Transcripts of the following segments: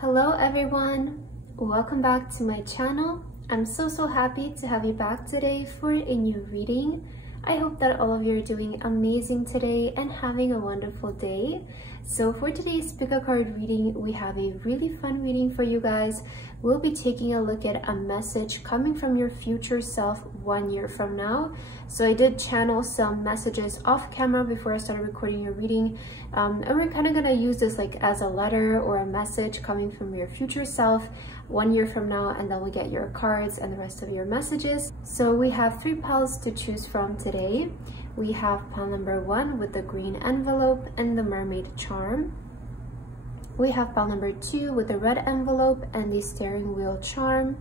Hello everyone, welcome back to my channel. I'm so happy to have you back today for a new reading. I hope that all of you are doing amazing today and having a wonderful day. So for today's pick a card reading, we have a really fun reading for you guys. We'll be taking a look at a message coming from your future self 1 year from now. So I did channel some messages off camera before I started recording your reading. And we're kind of going to use this like as a letter or a message coming from your future self 1 year from now, and then we'll get your cards and the rest of your messages. So we have 3 piles to choose from today. We have pile number 1 with the green envelope and the mermaid charm. We have pile number 2 with the red envelope and the steering wheel charm,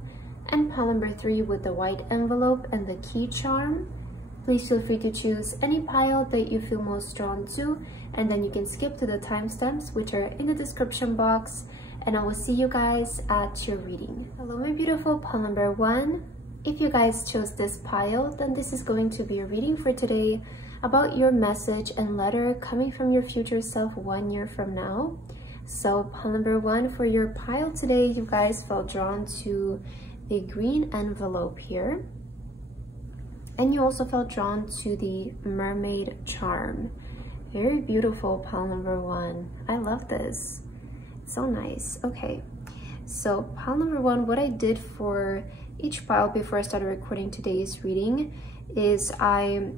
and pile number 3 with the white envelope and the key charm. Please feel free to choose any pile that you feel most drawn to, and then you can skip to the timestamps which are in the description box, and I will see you guys at your reading. Hello my beautiful pile number 1. If you guys chose this pile, then this is going to be a reading for today about your message and letter coming from your future self 1 year from now. So pile number 1 for your pile today, you guys felt drawn to the green envelope here. And you also felt drawn to the mermaid charm. Very beautiful pile number 1. I love this. So nice. Okay, so pile number 1, what I did for each pile before I started recording today's reading is I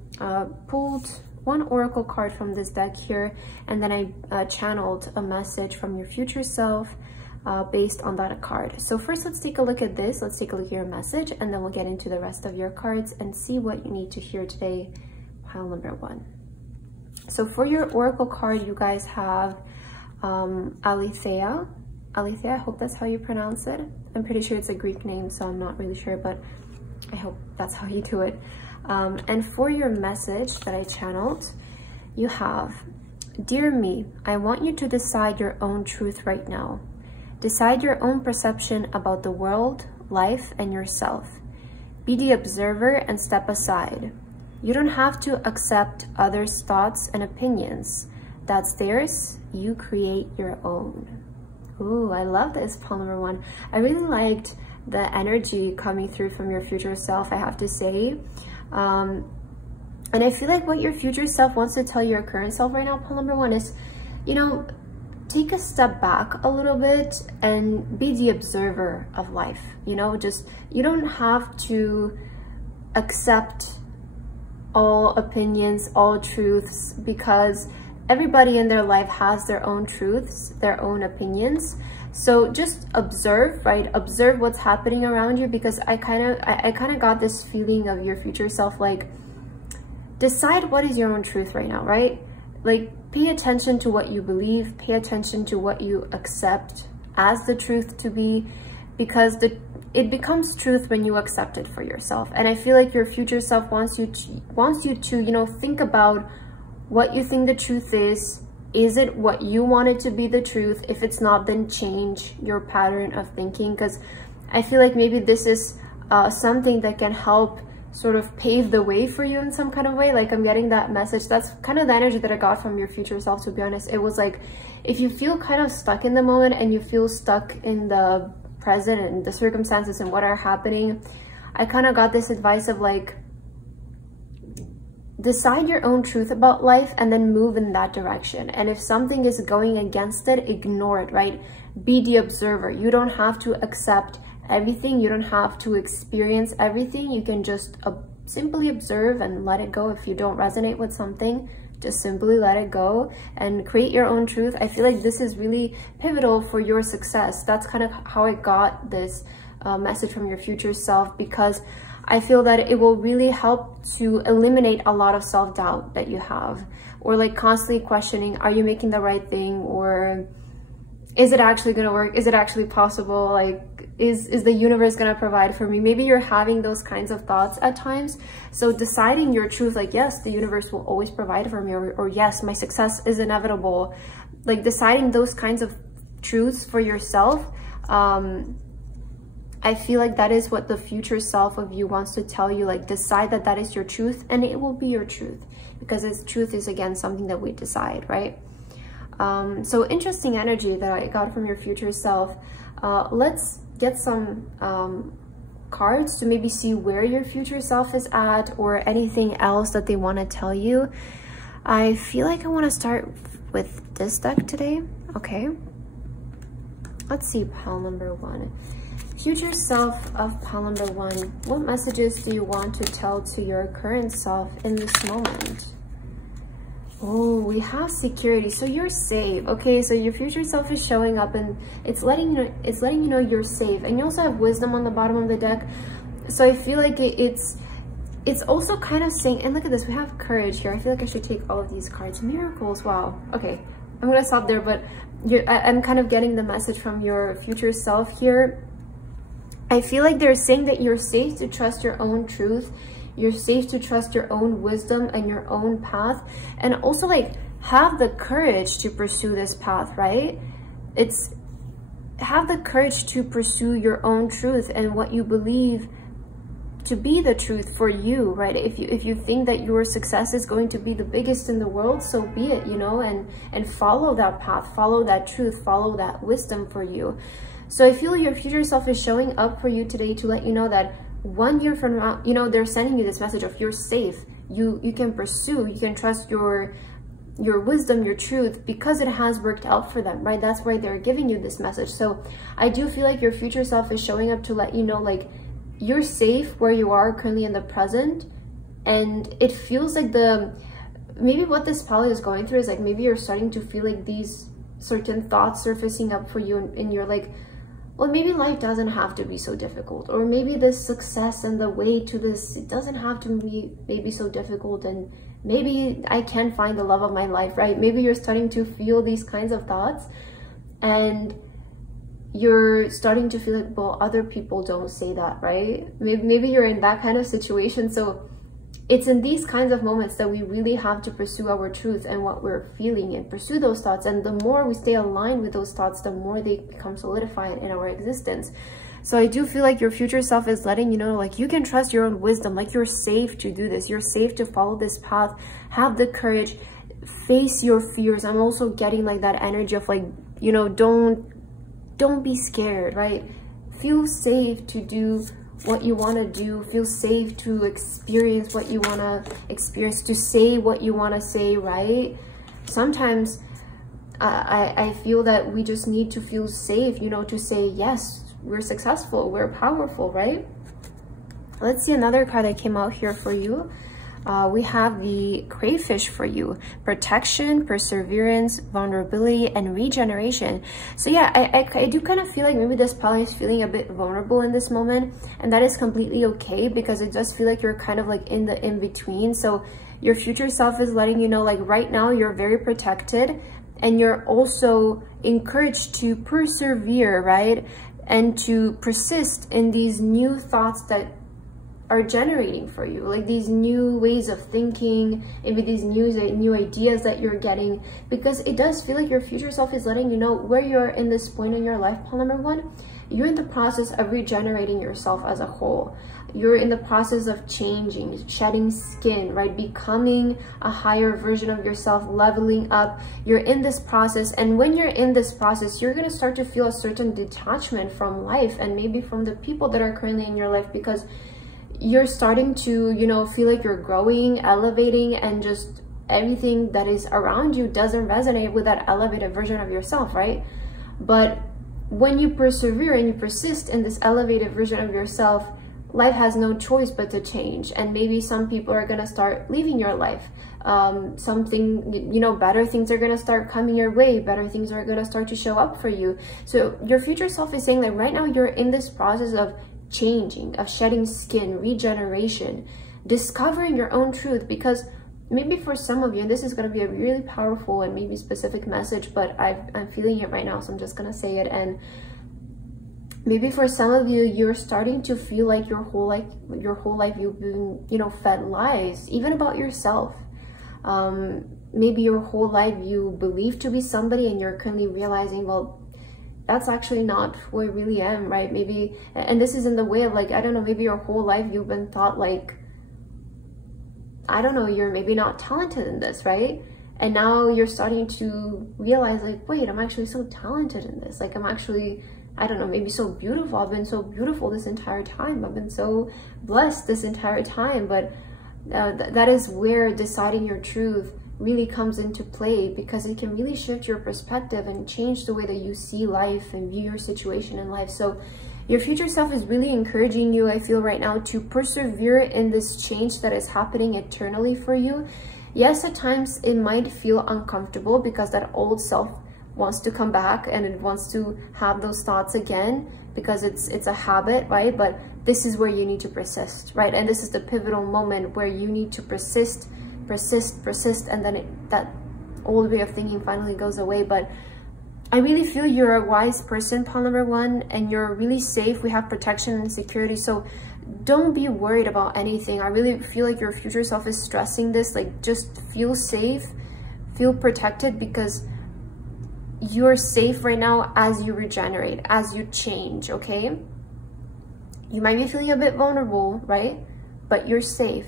pulled one oracle card from this deck here, and then I channeled a message from your future self based on that card. So first let's take a look at this. Let's take a look at your message, and then we'll get into the rest of your cards and see what you need to hear today, pile number 1. So for your oracle card, you guys have Aletheia. Aletheia, I hope that's how you pronounce it. I'm pretty sure it's a Greek name, so I'm not really sure, but I hope that's how you do it. And for your message that I channeled, you have, Dear me, I want you to decide your own truth right now. Decide your own perception about the world, life, and yourself. Be the observer and step aside. You don't have to accept others' thoughts and opinions. That's theirs. You create your own. Ooh, I love this pile number 1. I really liked the energy coming through from your future self, I have to say. And I feel like what your future self wants to tell your current self right now, pile number 1, is, you know, take a step back a little bit and be the observer of life. You know, just, you don't have to accept all opinions, all truths, because everybody in their life has their own truths, their own opinions. So just observe, right? Observe what's happening around you, because I kind of got this feeling of your future self, like, decide what is your own truth right now, right? Like, pay attention to what you believe, pay attention to what you accept as the truth to be, because it becomes truth when you accept it for yourself. And I feel like your future self wants you to, you know, think about what you think the truth is. Is it what you want it to be the truth? If it's not, then change your pattern of thinking, because I feel like maybe this is something that can help sort of pave the way for you in some kind of way. Like, I'm getting that message. That's kind of the energy that I got from your future self, to be honest. It was like, if you feel kind of stuck in the moment and you feel stuck in the present and the circumstances and what are happening, I kind of got this advice of like, decide your own truth about life and then move in that direction. And if something is going against it, ignore it, right? Be the observer. You don't have to accept everything. You don't have to experience everything. You can just simply observe and let it go. If you don't resonate with something, just simply let it go and create your own truth. I feel like this is really pivotal for your success. That's kind of how I got this message from your future self, because I feel that it will really help to eliminate a lot of self-doubt that you have, or like constantly questioning, are you making the right thing, or is it actually going to work? Is it actually possible? Like, is the universe going to provide for me? Maybe you're having those kinds of thoughts at times. So deciding your truth, like, yes, the universe will always provide for me, or yes, my success is inevitable. Like, deciding those kinds of truths for yourself, I feel like that is what the future self of you wants to tell you. Like, decide that that is your truth, and it will be your truth, because its truth is, again, something that we decide, right? So interesting energy that I got from your future self. Let's get some cards to maybe see where your future self is at or anything else that they want to tell you. I feel like I want to start with this deck today. Okay. Let's see, pile number 1. Future self of pile number 1. What messages do you want to tell to your current self in this moment? Oh, we have security. So you're safe. Okay, so your future self is showing up and it's letting you know you're safe. And you also have wisdom on the bottom of the deck. So I feel like it's also kind of saying, and look at this, we have courage here. I feel like I should take all of these cards. Miracles, wow. Okay, I'm gonna stop there, but I'm kind of getting the message from your future self here. I feel like they're saying that you're safe to trust your own truth. You're safe to trust your own wisdom and your own path. And also like have the courage to pursue this path, right? It's have the courage to pursue your own truth and what you believe to be the truth for you, right? If you think that your success is going to be the biggest in the world, so be it, you know, and follow that path, follow that truth, follow that wisdom for you. So I feel your future self is showing up for you today to let you know that 1 year from now, you know, they're sending you this message of you're safe. You can pursue, you can trust your wisdom, your truth, because it has worked out for them, right? That's why they're giving you this message. So I do feel like your future self is showing up to let you know, like, you're safe where you are currently in the present. And it feels like maybe what this pile is going through is like, maybe you're starting to feel like these certain thoughts surfacing up for you and you're like, well, maybe life doesn't have to be so difficult, or maybe this success and the way to this, it doesn't have to be maybe so difficult, and maybe I can find the love of my life, right? Maybe you're starting to feel these kinds of thoughts and you're starting to feel like, well, other people don't say that, right? Maybe you're in that kind of situation. So it's in these kinds of moments that we really have to pursue our truth and what we're feeling and pursue those thoughts. And the more we stay aligned with those thoughts, the more they become solidified in our existence. So I do feel like your future self is letting you know, like, you can trust your own wisdom, like you're safe to do this. You're safe to follow this path, have the courage, face your fears. I'm also getting like that energy of like, you know, don't be scared, right? Feel safe to do what you want to do, feel safe to experience what you want to experience, to say what you want to say, right? Sometimes I feel that we just need to feel safe, you know, to say, yes, we're successful, we're powerful, right? Let's see another card that came out here for you. We have the crayfish for you: protection, perseverance, vulnerability, and regeneration. So yeah, I do kind of feel like maybe this pile is feeling a bit vulnerable in this moment, and that is completely okay, because it does feel like you're kind of like in the in-between. So your future self is letting you know, like, right now you're very protected, and you're also encouraged to persevere, right? And to persist in these new thoughts that are generating for you, like these new ways of thinking, maybe these new ideas that you're getting, because it does feel like your future self is letting you know where you're in this point in your life. Pile number 1, you're in the process of regenerating yourself as a whole. You're in the process of changing, shedding skin, right? Becoming a higher version of yourself, leveling up. You're in this process, and when you're in this process, you're going to start to feel a certain detachment from life and maybe from the people that are currently in your life, because you're starting to, you know, feel like you're growing, elevating, and just everything that is around you doesn't resonate with that elevated version of yourself, right? But when you persevere and you persist in this elevated version of yourself, life has no choice but to change. And maybe some people are going to start leaving your life. Something, you know, better things are going to start coming your way. Better things are going to start to show up for you. So your future self is saying that right now you're in this process of changing, of shedding skin, regeneration, discovering your own truth. Because maybe for some of you, and this is going to be a really powerful and maybe specific message, but I'm feeling it right now, so I'm just going to say it. And maybe for some of you, you're starting to feel like your whole life you've been, you know, fed lies, even about yourself. Maybe your whole life you believe to be somebody, and you're currently realizing, well, that's actually not who I really am, right? Maybe, and this is in the way of like, I don't know, maybe your whole life you've been taught like, I don't know, you're maybe not talented in this, right? And now you're starting to realize like, wait, I'm actually so talented in this. Like I'm actually, I don't know, maybe so beautiful. I've been so beautiful this entire time. I've been so blessed this entire time. But that is where deciding your truth really comes into play, because it can really shift your perspective and change the way that you see life and view your situation in life. So your future self is really encouraging you, I feel right now, to persevere in this change that is happening eternally for you. Yes, at times it might feel uncomfortable because that old self wants to come back and it wants to have those thoughts again, because it's a habit, right? But this is where you need to persist, right? And this is the pivotal moment where you need to persist, and then that old way of thinking finally goes away. But I really feel you're a wise person, pile number 1, and you're really safe. We have protection and security, so don't be worried about anything. I really feel like your future self is stressing this, like just feel safe, feel protected, because you're safe right now as you regenerate, as you change, okay? You might be feeling a bit vulnerable, right? But you're safe.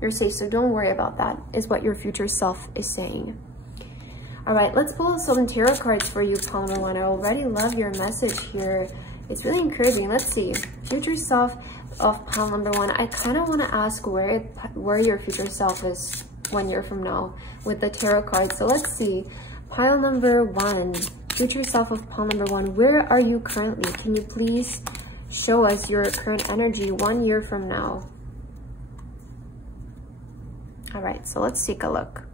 You're safe, so don't worry about that, is what your future self is saying. All right, let's pull some tarot cards for you, pile number 1. I already love your message here. It's really encouraging. Let's see. Future self of pile number 1. I kind of want to ask where your future self is 1 year from now with the tarot cards. So let's see. Pile number 1. Future self of pile number 1. Where are you currently? Can you please show us your current energy 1 year from now? All right, so let's take a look.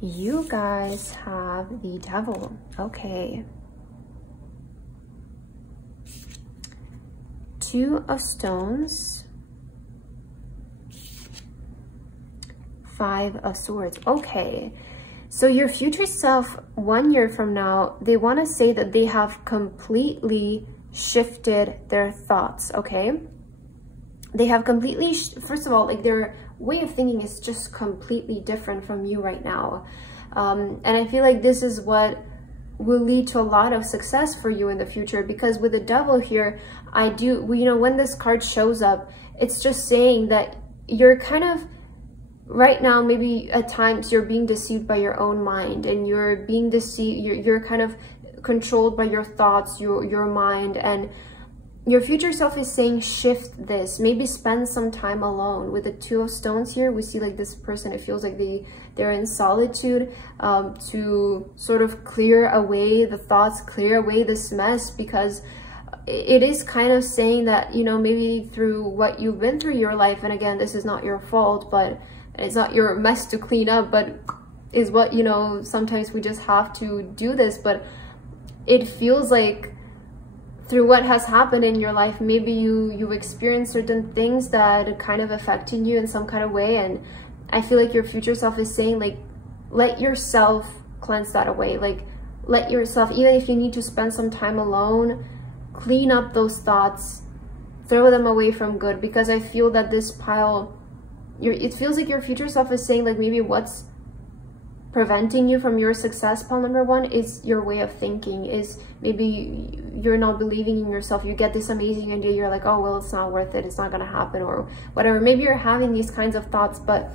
You guys have the Devil. Okay. 2 of Stones. 5 of Swords. Okay. So your future self 1 year from now, they want to say that they have completely shifted their thoughts, okay? They have completely, first of all, like their way of thinking is just completely different from you right now. And I feel like this is what will lead to a lot of success for you in the future, because with the Devil here, when this card shows up, it's just saying that you're kind of, right now, maybe at times you're being deceived by your own mind, and you're being deceived, you're kind of controlled by your thoughts, your mind, and your future self is saying shift this, maybe spend some time alone. With the 2 of Stones here, we see like this person, it feels like they're in solitude, to sort of clear away the thoughts, clear away this mess, because it is kind of saying that, you know, maybe through what you've been through your life, and again, this is not your fault, but it's not your mess to clean up, but is what, you know, sometimes we just have to do this. But it feels like through what has happened in your life, maybe you experienced certain things that kind of affected you in some kind of way, and I feel like your future self is saying, like, let yourself cleanse that away. Like, let yourself, even if you need to spend some time alone, clean up those thoughts, throw them away from good, because I feel that this pile, it feels like your future self is saying, like, maybe what's preventing you from your success, pile number 1, is your way of thinking, is maybe you're not believing in yourself. You get this amazing idea, you're like, oh, well, it's not worth it, it's not gonna happen, or whatever. Maybe you're having these kinds of thoughts, but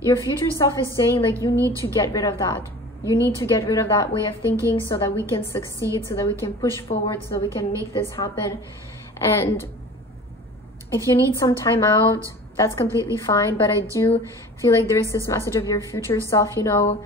your future self is saying, like, you need to get rid of that. You need to get rid of that way of thinking so that we can succeed, so that we can push forward, so that we can make this happen. And if you need some time out, that's completely fine, but I do feel like there's this message of your future self, you know,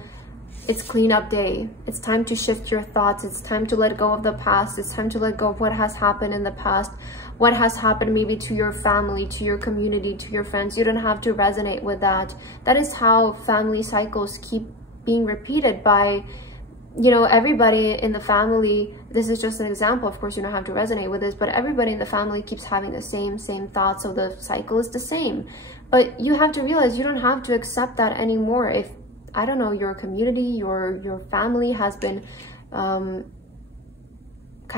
it's cleanup day. It's time to shift your thoughts. It's time to let go of the past. It's time to let go of what has happened in the past, what has happened maybe to your family, to your community, to your friends. You don't have to resonate with that. That is how family cycles keep being repeated by, you know, everybody in the family. This is just an example. Of course, you don't have to resonate with this, but everybody in the family keeps having the same thoughts, so the cycle is the same. But you have to realize you don't have to accept that anymore. If, I don't know, your community, your family has been kind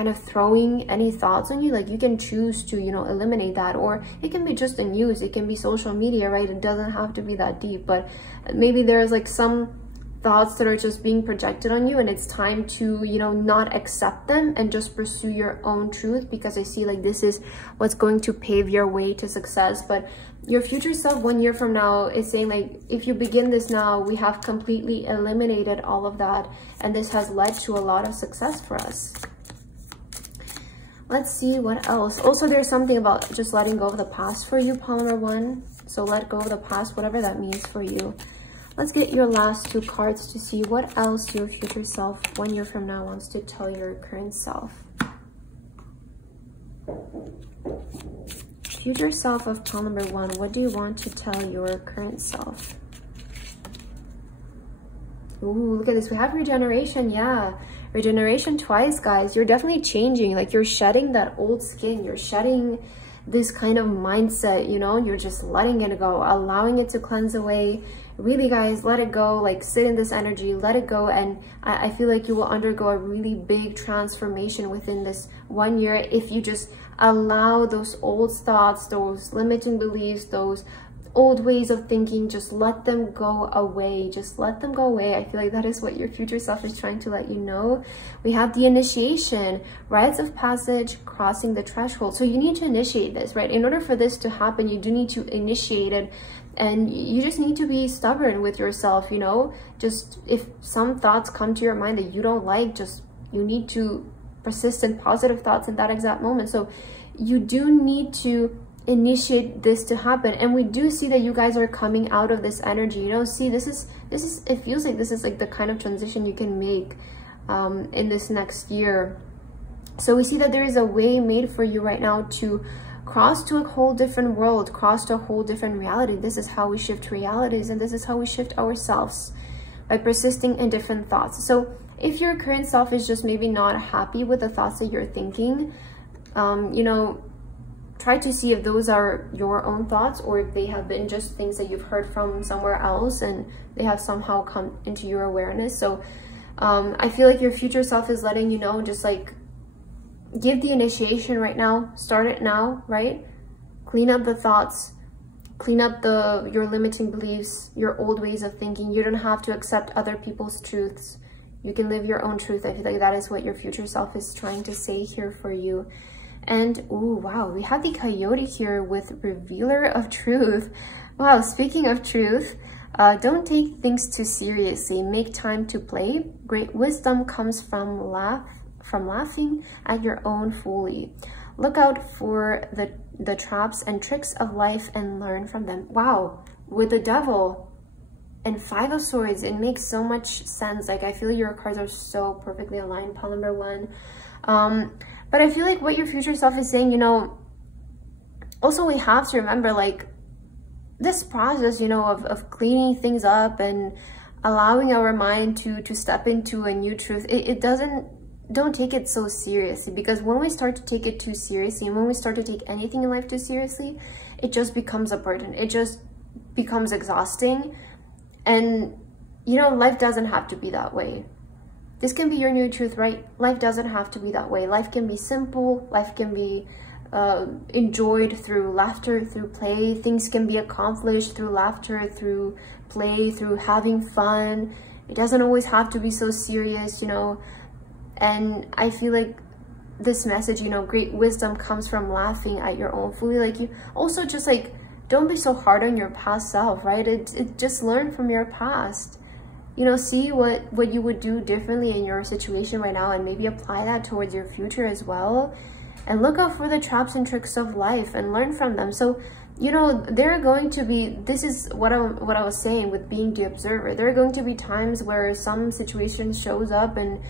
of throwing any thoughts on you, like, you can choose to, you know, eliminate that. Or it can be just the news, it can be social media, right? It doesn't have to be that deep, but maybe there's like some thoughts that are just being projected on you, and it's time to, you know, not accept them and just pursue your own truth, because I see like this is what's going to pave your way to success. But your future self 1 year from now is saying like, if you begin this now, we have completely eliminated all of that, and this has led to a lot of success for us. Let's see what else. Also, there's something about just letting go of the past for you, pile number 1. So let go of the past, whatever that means for you. Let's get your last 2 cards to see what else your future self 1 year from now wants to tell your current self. Future self of pile number 1, what do you want to tell your current self? Ooh, look at this. We have regeneration. Yeah, regeneration twice, guys. You're definitely changing. Like, you're shedding that old skin. You're shedding this kind of mindset, you know? You're just letting it go, allowing it to cleanse away. Really, guys, let it go. Like, sit in this energy, let it go. And I feel like you will undergo a really big transformation within this 1 year if you just allow those old thoughts, those limiting beliefs, those old ways of thinking, just let them go away. Just let them go away. I feel like that is what your future self is trying to let you know. We have the initiation, rites of passage, crossing the threshold. So you need to initiate this, right? In order for this to happen, you do need to initiate it, and you just need to be stubborn with yourself, you know? Just if some thoughts come to your mind that you don't like, just you need to persist in positive thoughts in that exact moment. So you do need to initiate this to happen. And we do see that you guys are coming out of this energy, you know? See, this is it feels like this is like the kind of transition you can make in this next year. So we see that there is a way made for you right now to cross to a whole different world, cross to a whole different reality. This is how we shift realities, and this is how we shift ourselves, by persisting in different thoughts. So if your current self is just maybe not happy with the thoughts that you're thinking, you know, try to see if those are your own thoughts, or if they have been just things that you've heard from somewhere else and they have somehow come into your awareness. So I feel like your future self is letting you know, just like, give the initiation right now, start it now, right? Clean up the thoughts, clean up your limiting beliefs, your old ways of thinking. You don't have to accept other people's truths. You can live your own truth. I feel like that is what your future self is trying to say here for you. And ooh, wow, we have the coyote here with revealer of truth. Wow, speaking of truth, don't take things too seriously. Make time to play. Great wisdom comes from laughing at your own folly. Look out for the traps and tricks of life and learn from them. Wow, with the devil and 5 of swords, it makes so much sense. Like, I feel your cards are so perfectly aligned, pile number 1. But I feel like what your future self is saying, you know, also we have to remember, like, this process, you know, of cleaning things up and allowing our mind to step into a new truth, don't take it so seriously, because when we start to take it too seriously, and when we start to take anything in life too seriously, it just becomes a burden. It just becomes exhausting. And, you know, life doesn't have to be that way. This can be your new truth, right? Life doesn't have to be that way. Life can be simple. Life can be enjoyed through laughter, through play. Things can be accomplished through laughter, through play, through having fun. It doesn't always have to be so serious, you know? And I feel like this message, you know, great wisdom comes from laughing at your own folly. Like, you also just, like, don't be so hard on your past self, right? It just learn from your past. You know, see what you would do differently in your situation right now, and maybe apply that towards your future as well. And look out for the traps and tricks of life and learn from them. So, you know, there are going to be, this is what I was saying with being the observer. There are going to be times where some situation shows up and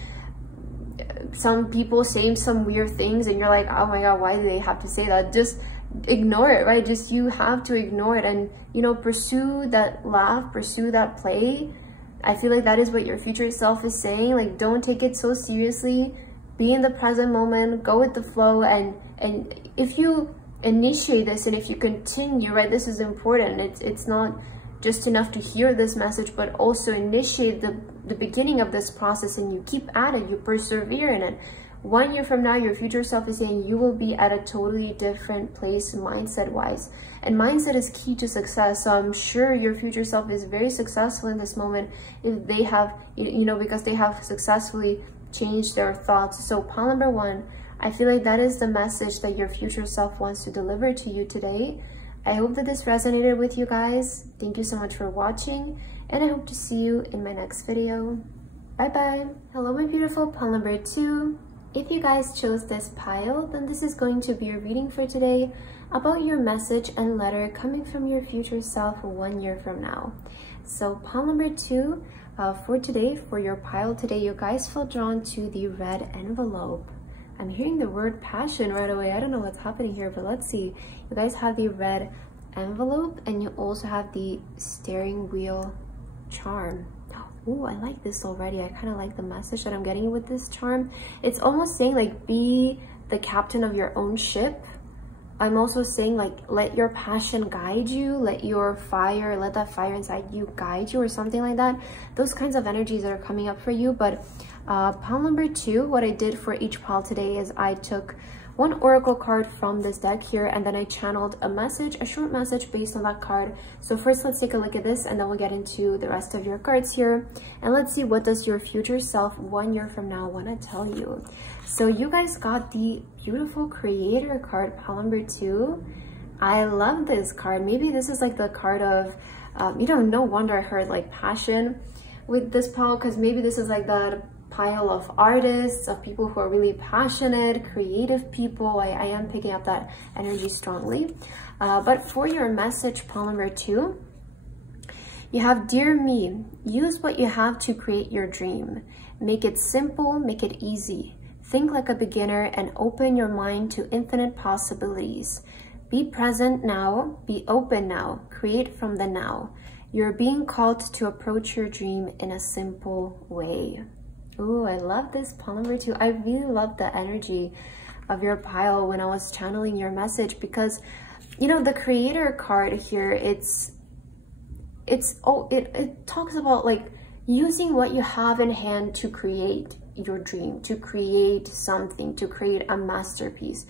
some people say some weird things, and you're like, oh my God, why do they have to say that? Just ignore it, right? Just, you have to ignore it and, you know, pursue that laugh, pursue that play. I feel like that is what your future self is saying. Like, don't take it so seriously. Be in the present moment, go with the flow. And if you initiate this and if you continue, right, this is important. It's not just enough to hear this message, but also initiate the beginning of this process, and you keep at it, you persevere in it. 1 year from now, your future self is saying you will be at a totally different place mindset wise, and mindset is key to success. So I'm sure your future self is very successful in this moment if they have, you know, because they have successfully changed their thoughts. So pile number 1, I feel like that is the message that your future self wants to deliver to you today. I hope that this resonated with you guys. Thank you so much for watching, and I hope to see you in my next video. Bye bye. Hello my beautiful pile number 2. If you guys chose this pile, then this is going to be your reading for today about your message and letter coming from your future self 1 year from now. So pile number 2, for today, for your pile today, you guys feel drawn to the red envelope. I'm hearing the word passion right away. I don't know what's happening here, but let's see. You guys have the red envelope, and you also have the steering wheel charm. Oh, I like this already. I kind of like the message that I'm getting with this charm. It's almost saying like, be the captain of your own ship. I'm also saying like, let your passion guide you, let that fire inside you guide you, or something like that. Those kinds of energies that are coming up for you. But pile number 2, what I did for each pile today is I took one oracle card from this deck here, and then I channeled a message, a short message based on that card. So first let's take a look at this, and then we'll get into the rest of your cards here. And let's see, what does your future self 1 year from now want to tell you? So you guys got the beautiful creator card, pile number 2. I love this card. Maybe this is like the card of, no wonder I heard like passion with this pile, because maybe this is like that pile of artists, of people who are really passionate, creative people. I am picking up that energy strongly. But for your message, pile number 2, you have, dear me, use what you have to create your dream. Make it simple, make it easy. Think like a beginner and open your mind to infinite possibilities. Be present now, be open now, create from the now. You're being called to approach your dream in a simple way. Oh, I love this pile number 2. I really love the energy of your pile when I was channeling your message, because the creator card here, it talks about like using what you have in hand to create your dream, to create something, to create a masterpiece.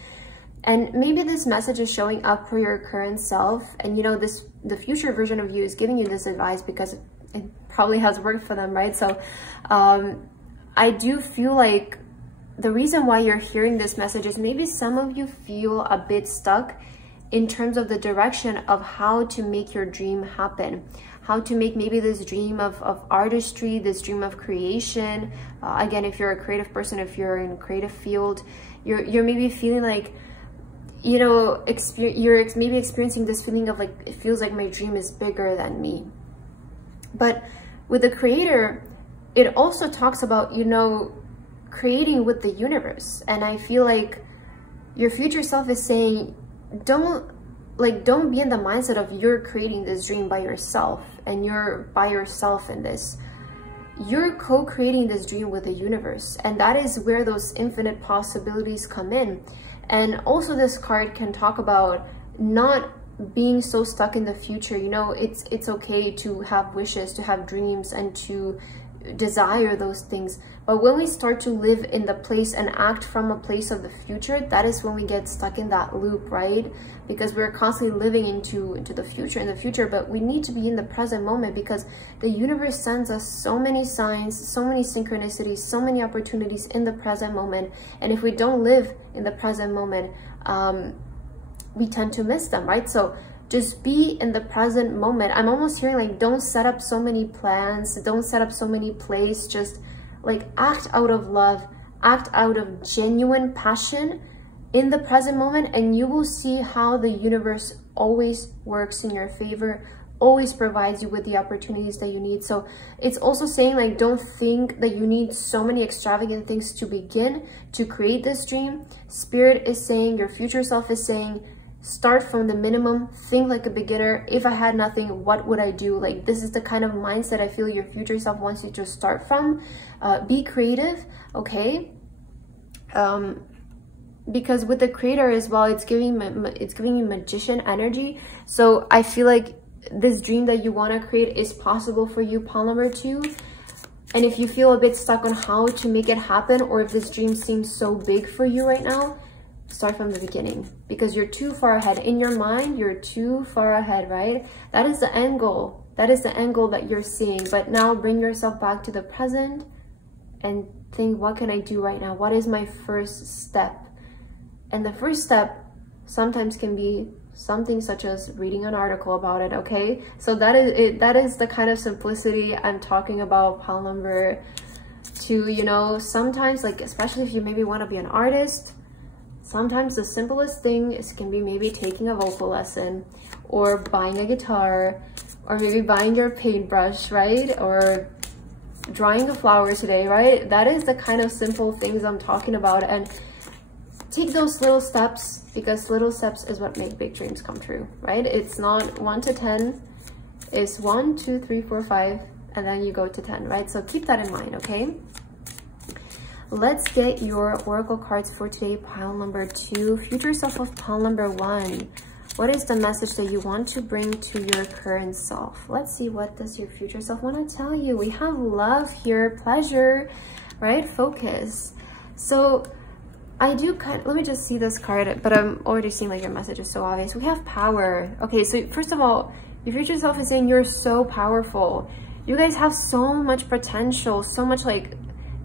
And maybe this message is showing up for your current self, and the future version of you is giving you this advice because it probably has worked for them, right? So I do feel like the reason why you're hearing this message is maybe some of you feel a bit stuck in terms of the direction of how to make your dream happen, how to make maybe this dream of artistry, this dream of creation. Again, if you're a creative person, if you're in a creative field, you're maybe feeling like, you're maybe experiencing this feeling of like, it feels like my dream is bigger than me. But with the creator, it also talks about, creating with the universe. And I feel like your future self is saying, don't be in the mindset of you're creating this dream by yourself and you're by yourself in this. You're co-creating this dream with the universe. And that is where those infinite possibilities come in. And also this card can talk about not being so stuck in the future. It's okay to have wishes, to have dreams, and to desire those things. But when we start to live in the place and act from a place of the future, that is when we get stuck in that loop, right? Because we're constantly living into the future, but we need to be in the present moment, because the universe sends us so many signs, so many synchronicities, so many opportunities in the present moment. And if we don't live in the present moment, we tend to miss them, right? So just be in the present moment. I'm almost hearing like, don't set up so many plans, don't set up so many plays, just like act out of love, act out of genuine passion in the present moment, and you will see how the universe always works in your favor, always provides you with the opportunities that you need. So it's also saying like, don't think that you need so many extravagant things to begin to create this dream. Spirit is saying, your future self is saying, start from the minimum, think like a beginner. If I had nothing, what would I do? Like, this is the kind of mindset I feel your future self wants you to start from. Be creative, okay? Because with the creator as well, it's giving you magician energy. So I feel like this dream that you want to create is possible for you, pile number 2. And if you feel a bit stuck on how to make it happen, or if this dream seems so big for you right now, start from the beginning, because you're too far ahead. In your mind, you're too far ahead, right? That is the end goal. That is the end goal that you're seeing. But now bring yourself back to the present and think, what can I do right now? What is my first step? And the first step sometimes can be something such as reading an article about it, okay? So that is it. That is the kind of simplicity I'm talking about, pile number 2. You know, sometimes, like, especially if you maybe want to be an artist, sometimes the simplest thing can be maybe taking a vocal lesson, or buying a guitar, or maybe buying your paintbrush, right? Or drawing a flower today, right? That is the kind of simple things I'm talking about. And take those little steps, because little steps is what make big dreams come true, right? It's not 1 to 10, it's 1, 2, 3, 4, 5, and then you go to 10, right? So keep that in mind, okay? Let's get your oracle cards for today, pile number 2. Future self of pile number 1. What is the message that you want to bring to your current self? Let's see, what does your future self want to tell you? We have love here, pleasure, right? Focus. So I do let me just see this card, but I'm already seeing like your message is so obvious. We have power. Okay, so first of all, your future self is saying you're so powerful. You guys have so much potential, so much like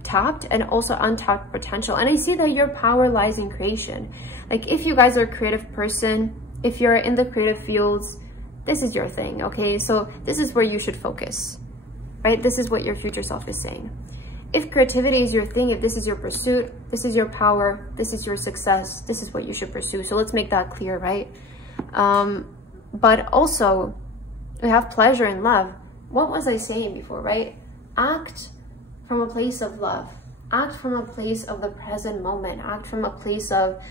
tapped and also untapped potential. And I see that your power lies in creation. Like, if you guys are a creative person, if you're in the creative fields, this is your thing, okay? So this is where you should focus, right? This is what your future self is saying. If creativity is your thing, if this is your pursuit, this is your power, this is your success, this is what you should pursue. So let's make that clear, right? But also, we have pleasure and love. What was I saying before, right? Act from a place of love. Act from a place of the present moment. Act from a place of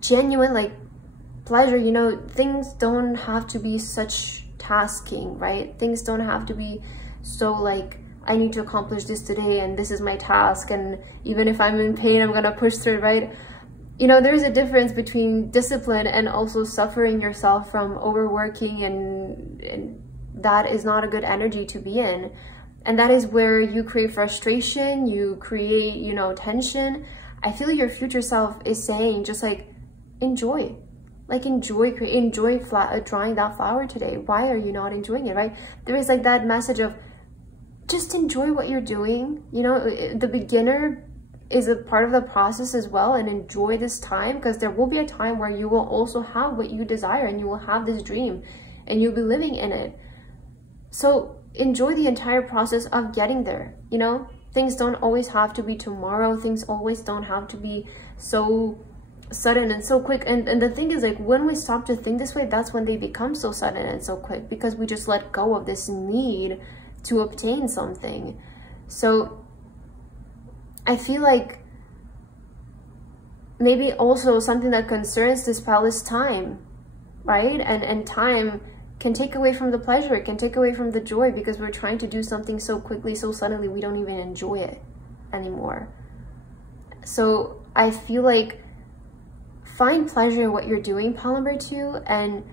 genuine, like, pleasure. You know, things don't have to be such tasking, right? Things don't have to be so like, I need to accomplish this today and this is my task, and even if I'm in pain, I'm gonna push through it, right? You know, there's a difference between discipline and also suffering yourself from overworking, and that is not a good energy to be in. And that is where you create frustration, you create, you know, tension. I feel your future self is saying, just like, enjoy. Like, enjoy drawing that flower today. Why are you not enjoying it, right? There is like that message of just enjoy what you're doing. You know, the beginner is a part of the process as well, and enjoy this time, because there will be a time where you will also have what you desire and you will have this dream and you'll be living in it. So enjoy the entire process of getting there. You know, things don't always have to be tomorrow. Things always don't have to be so sudden and so quick. And the thing is, like, when we stop to think this way, that's when they become so sudden and so quick, because we just let go of this need to obtain something. So I feel like maybe also something that concerns this pile is time, right? And time can take away from the pleasure, it can take away from the joy, because we're trying to do something so quickly, so suddenly, we don't even enjoy it anymore. So I feel like find pleasure in what you're doing, pile number 2, and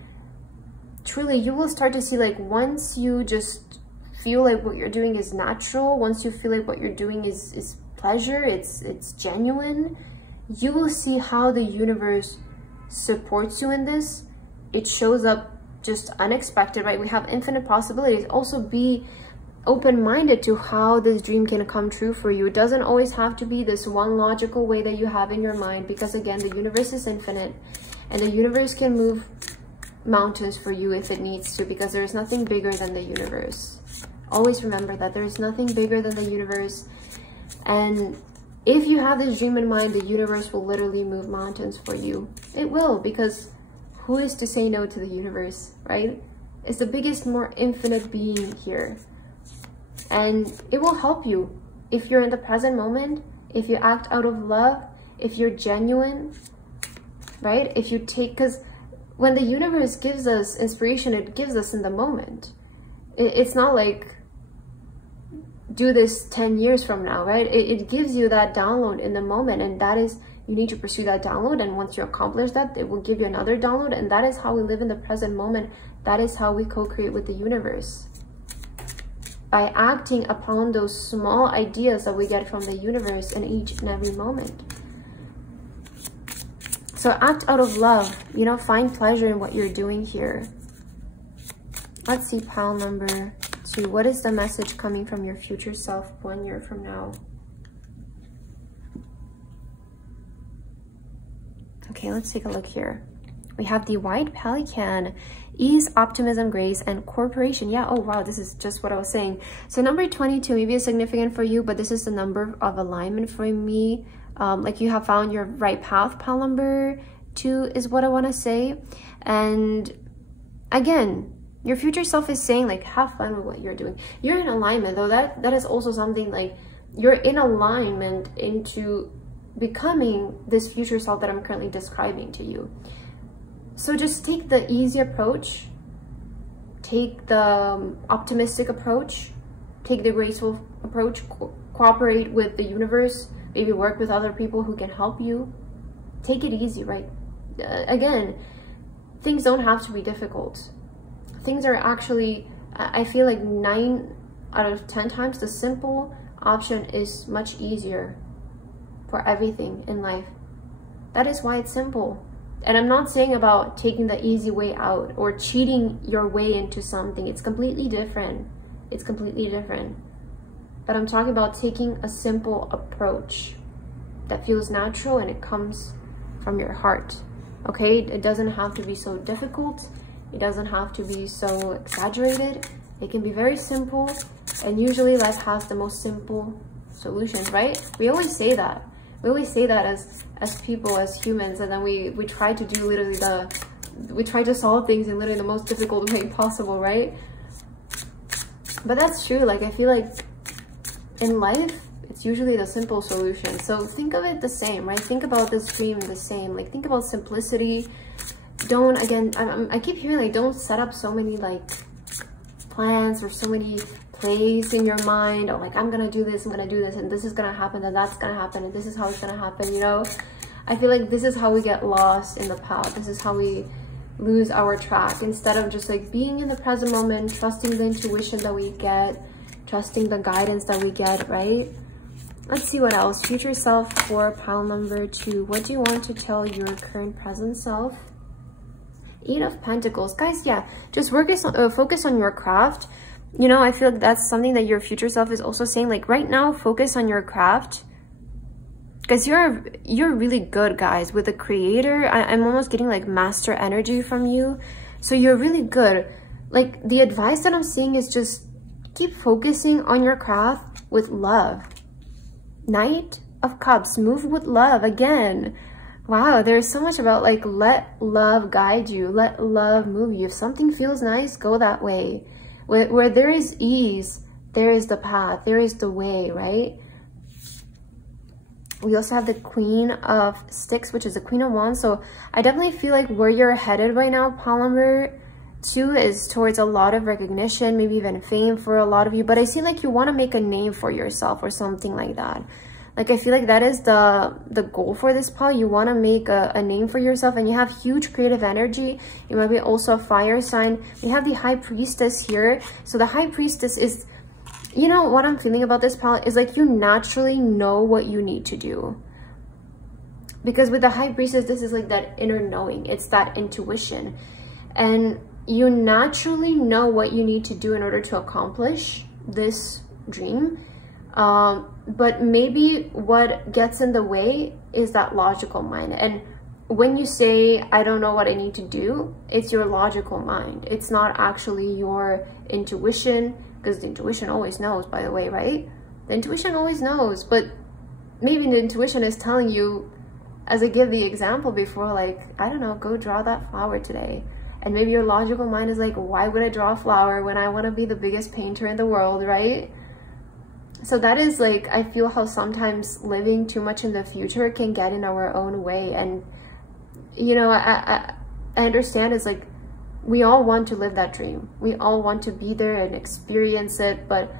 truly you will start to see, like, once you just feel like what you're doing is natural, once you feel like what you're doing is pleasure, it's genuine, you will see how the universe supports you in this. It shows up just unexpected, right? We have infinite possibilities. Also, be open-minded to how this dream can come true for you. It doesn't always have to be this one logical way that you have in your mind, because again, the universe is infinite and the universe can move mountains for you if it needs to, because there is nothing bigger than the universe. Always remember that there is nothing bigger than the universe. And if you have this dream in mind, the universe will literally move mountains for you. It will, because who is to say no to the universe, right? It's the biggest, more infinite being here. And it will help you if you're in the present moment, if you act out of love, if you're genuine, right? If you take, because when the universe gives us inspiration, it gives us in the moment. It's not like, do this 10 years from now, right? It gives you that download in the moment, and that is, you need to pursue that download, and once you accomplish that, it will give you another download, and that is how we live in the present moment. That is how we co-create with the universe. By acting upon those small ideas that we get from the universe in each and every moment. So act out of love, you know, find pleasure in what you're doing here. Let's see, pile number 2. What is the message coming from your future self 1 year from now? Okay, let's take a look here. We have the white pelican, ease, optimism, grace, and corporation. Yeah, oh wow, this is just what I was saying. So number 22 maybe is significant for you, but this is the number of alignment for me. Like you have found your right path. Pile number 2 is what I want to say. And again, your future self is saying like, have fun with what you're doing. You're in alignment though. That is also something, like you're in alignment into becoming this future self that I'm currently describing to you. So just take the easy approach, take the optimistic approach, take the graceful approach, cooperate with the universe, maybe work with other people who can help you. Take it easy, right? Again, things don't have to be difficult. Things are actually, I feel like 9 out of 10 times, the simple option is much easier for everything in life. That is why it's simple. And I'm not saying about taking the easy way out or cheating your way into something. It's completely different. It's completely different. But I'm talking about taking a simple approach that feels natural and it comes from your heart. Okay? It doesn't have to be so difficult. It doesn't have to be so exaggerated. It can be very simple. And usually life has the most simple solutions, right? We always say that. We always say that as people, as humans, and then we try to do literally we try to solve things in literally the most difficult way possible, right? But that's true. Like, I feel like in life, it's usually the simple solution. So think of it the same, right? Think about this dream the same. Like, think about simplicity. Don't, again, I keep hearing like, don't set up so many like plans or so many plays in your mind, or like, I'm gonna do this, I'm gonna do this, and this is gonna happen, and that's gonna happen, and this is how it's gonna happen, you know? I feel like this is how we get lost in the path. This is how we lose our track, instead of just like being in the present moment, trusting the intuition that we get, trusting the guidance that we get, right? Let's see what else. Future self for pile number 2. What do you want to tell your current present self? 8 of Pentacles. Guys, yeah, just focus on your craft. You know, I feel like that's something that your future self is also saying. Like, right now, focus on your craft. Because you're really good, guys. With the creator, I'm almost getting like master energy from you. So you're really good. Like, the advice that I'm seeing is just keep focusing on your craft with love. Knight of Cups. Move with love again. Wow, there's so much about like, let love guide you. Let love move you. If something feels nice, go that way. Where there is ease, there is the path, there is the way, right? We also have the Queen of Sticks, which is the Queen of Wands. So I definitely feel like where you're headed right now, pile number 2, is towards a lot of recognition, maybe even fame for a lot of you. But I see like you want to make a name for yourself or something like that. Like, I feel like that is the goal for this pile. You want to make a name for yourself, and you have huge creative energy. You might be also a fire sign. We have the High Priestess here. So the High Priestess is, you know, what I'm feeling about this pile is like you naturally know what you need to do. Because with the High Priestess, this is like that inner knowing. It's that intuition. And you naturally know what you need to do in order to accomplish this dream. But maybe what gets in the way is that logical mind. And when you say, I don't know what I need to do, it's your logical mind. It's not actually your intuition, because the intuition always knows, by the way, right? The intuition always knows, but maybe the intuition is telling you, as I give the example before, like, I don't know, go draw that flower today. And maybe your logical mind is like, why would I draw a flower when I want to be the biggest painter in the world, right? So that is like, I feel how sometimes living too much in the future can get in our own way. And, you know, I understand it's like, we all want to live that dream. We all want to be there and experience it, but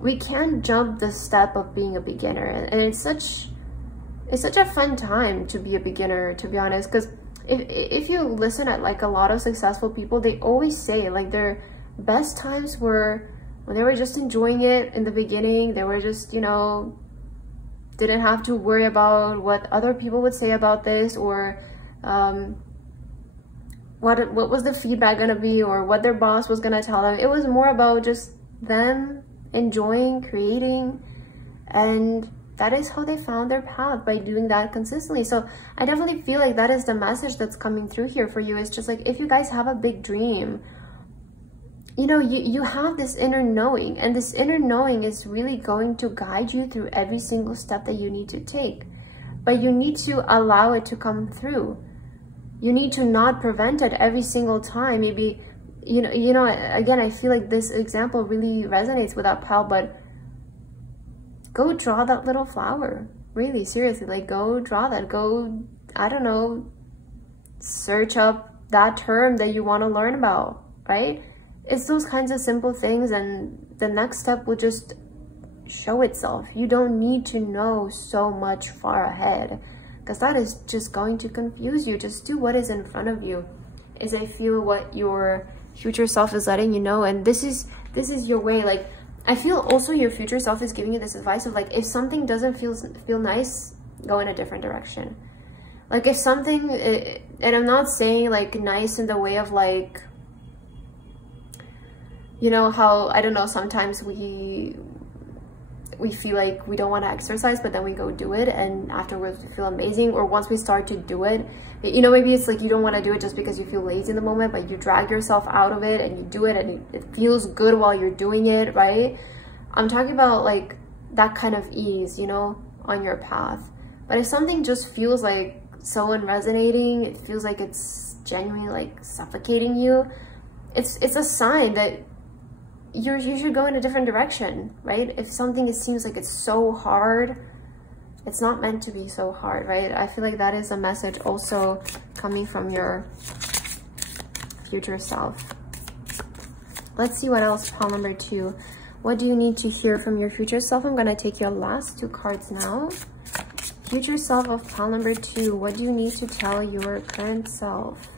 we can't jump the step of being a beginner. And it's such a fun time to be a beginner, to be honest, because if you listen at like a lot of successful people, they always say like their best times were when they were just enjoying it in the beginning. They were just, you know, didn't have to worry about what other people would say about this, or what was the feedback gonna be, or what their boss was gonna tell them. It was more about just them enjoying, creating, and that is how they found their path, by doing that consistently. So I definitely feel like that is the message that's coming through here for you. It's just like, if you guys have a big dream, you know, you have this inner knowing, and this inner knowing is really going to guide you through every single step that you need to take. But you need to allow it to come through. You need to not prevent it every single time. Maybe, you know, again, I feel like this example really resonates with that pile, but go draw that little flower. Really, seriously, like, go draw that. Go, I don't know, search up that term that you want to learn about, right? It's those kinds of simple things, and the next step will just show itself. You don't need to know so much far ahead, because that is just going to confuse you. Just do what is in front of you, is I feel what your future self is letting you know. And this is your way. Like, I feel also your future self is giving you this advice of like, if something doesn't feel nice, go in a different direction. Like, if something, and I'm not saying like nice in the way of like, you know how, I don't know, sometimes we feel like we don't want to exercise, but then we go do it, and afterwards we feel amazing. Or once we start to do it, you know, maybe it's like you don't want to do it just because you feel lazy in the moment, but you drag yourself out of it and you do it, and it feels good while you're doing it, right? I'm talking about like that kind of ease, you know, on your path. But if something just feels like so unresonating, it feels like it's genuinely like suffocating you, it's a sign that you should go in a different direction, right? If something seems like it's so hard, it's not meant to be so hard, right? I feel like that is a message also coming from your future self. Let's see what else, pile number 2. What do you need to hear from your future self? I'm going to take your last 2 cards now. Future self of pile number 2. What do you need to tell your current self?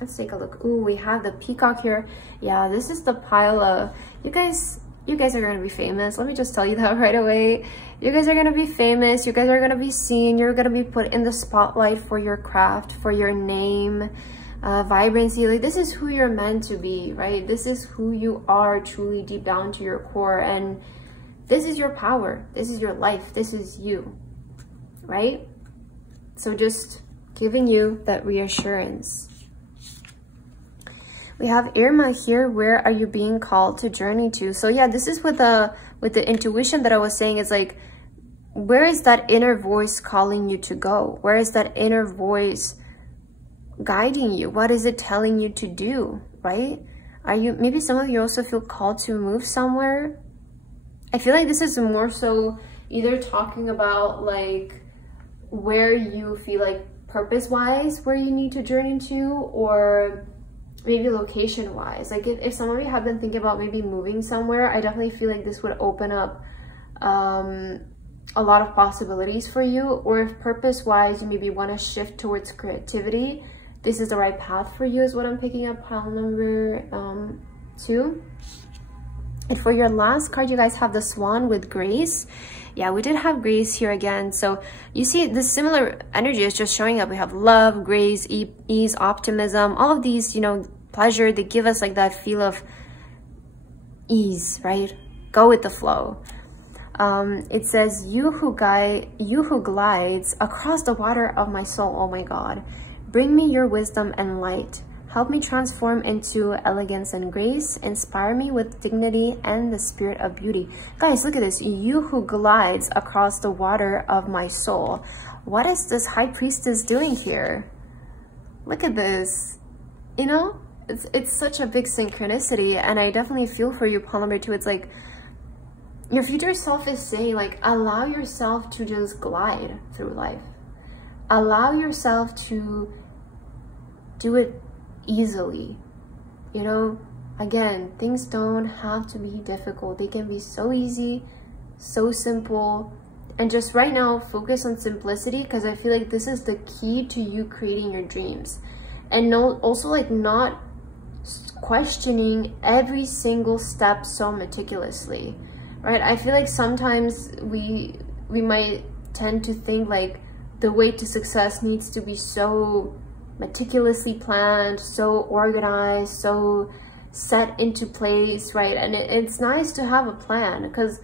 Let's take a look. Ooh, we have the peacock here. Yeah, this is the pile of, you guys are going to be famous. Let me just tell you that right away. You guys are going to be famous. You guys are going to be seen. You're going to be put in the spotlight for your craft, for your name, vibrancy. Like, this is who you're meant to be, right? This is who you are truly deep down to your core. And this is your power. This is your life. This is you, right? So just giving you that reassurance. We have Irma here. Where are you being called to journey to? So yeah, this is with the intuition that I was saying. It's like, where is that inner voice calling you to go? Where is that inner voice guiding you? What is it telling you to do, right? Are you, maybe some of you also feel called to move somewhere. I feel like this is more so either talking about like where you feel like purpose-wise, where you need to journey to, or maybe location-wise. Like if some of you have been thinking about maybe moving somewhere, I definitely feel like this would open up a lot of possibilities for you. Or if purpose-wise you maybe want to shift towards creativity, this is the right path for you, is what I'm picking up, pile number 2. And for your last card, you guys have the Swan with Grace. Yeah, we did have Grace here again. So you see the similar energy is just showing up. We have love, grace, ease, optimism, all of these, you know, pleasure. They give us like that feel of ease, right? Go with the flow. It says, you who glides across the water of my soul, oh my God, bring me your wisdom and light. Help me transform into elegance and grace. Inspire me with dignity and the spirit of beauty. Guys, look at this. You who glides across the water of my soul. What is this high priestess doing here? Look at this. You know, it's such a big synchronicity, and I definitely feel for you, pile number 2. It's like your future self is saying, like, allow yourself to just glide through life. Allow yourself to do it easily. You know, again, things don't have to be difficult. They can be so easy, so simple. And just right now, focus on simplicity, because I feel like this is the key to you creating your dreams. And also like not questioning every single step so meticulously, right? I feel like sometimes we might tend to think like the way to success needs to be so meticulously planned, so organized, so set into place, right? And it's nice to have a plan, because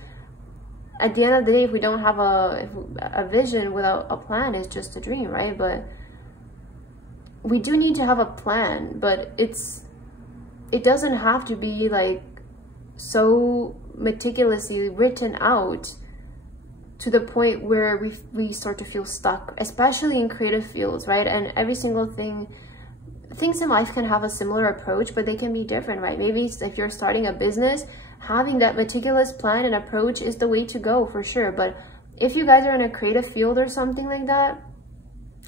at the end of the day, if we don't have a vision without a plan, it's just a dream, right? But we do need to have a plan, but it doesn't have to be like so meticulously written out to the point where we start to feel stuck, especially in creative fields, right? And every single things in life can have a similar approach, but they can be different, right? Maybe if you're starting a business, having that meticulous plan and approach is the way to go for sure. But if you guys are in a creative field or something like that,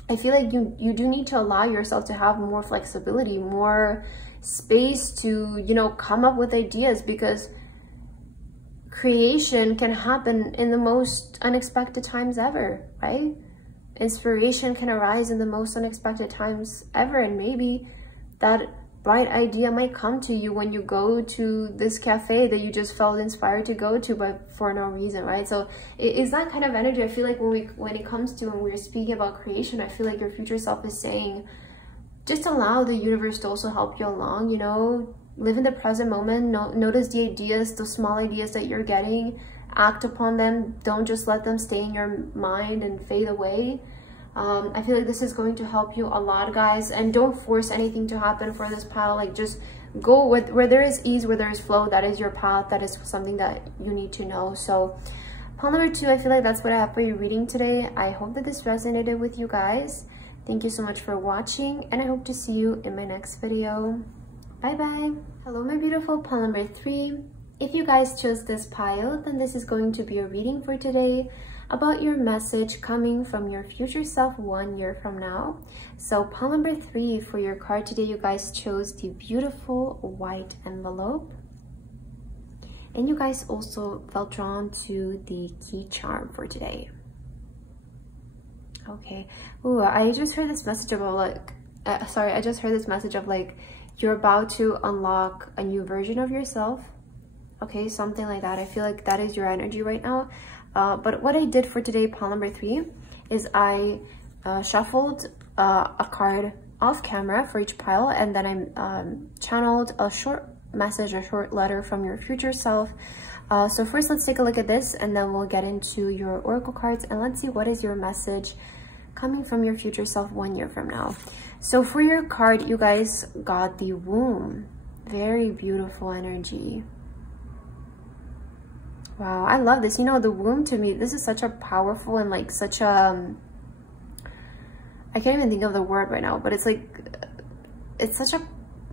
I feel like you do need to allow yourself to have more flexibility, more space to, you know, come up with ideas, because creation can happen in the most unexpected times ever, right? Inspiration can arise in the most unexpected times ever, and maybe that bright idea might come to you when you go to this cafe that you just felt inspired to go to, but for no reason, right? So it's that kind of energy. I feel like when it comes to when we're speaking about creation, I feel like your future self is saying, just allow the universe to also help you along, you know, live in the present moment, notice the ideas, the small ideas that you're getting, act upon them. Don't just let them stay in your mind and fade away. I feel like this is going to help you a lot, guys. And don't force anything to happen for this pile. Like, just go with where there is ease, where there is flow. That is your path. That is something that you need to know. So pile number 2, I feel like that's what I have for your reading today. I hope that this resonated with you guys. Thank you so much for watching, and I hope to see you in my next video. Bye bye. Hello, my beautiful pile number 3. If you guys chose this pile, then this is going to be a reading for today about your message coming from your future self 1 year from now. So pile number 3 for your card today, you guys chose the beautiful white envelope. And you guys also felt drawn to the key charm for today. Okay. Ooh, I just heard this message about like, I just heard this message of like, you're about to unlock a new version of yourself. Okay, something like that. I feel like that is your energy right now. But what I did for today, pile number 3, is I shuffled a card off camera for each pile, and then I channeled a short message, a short letter from your future self. So first, let's take a look at this, and then we'll get into your oracle cards, and let's see what is your message coming from your future self 1 year from now. So for your card, you guys got the womb. Very beautiful energy. Wow, I love this. You know, the womb, to me, this is such a powerful and like such a, I can't even think of the word right now, but it's like, it's such a,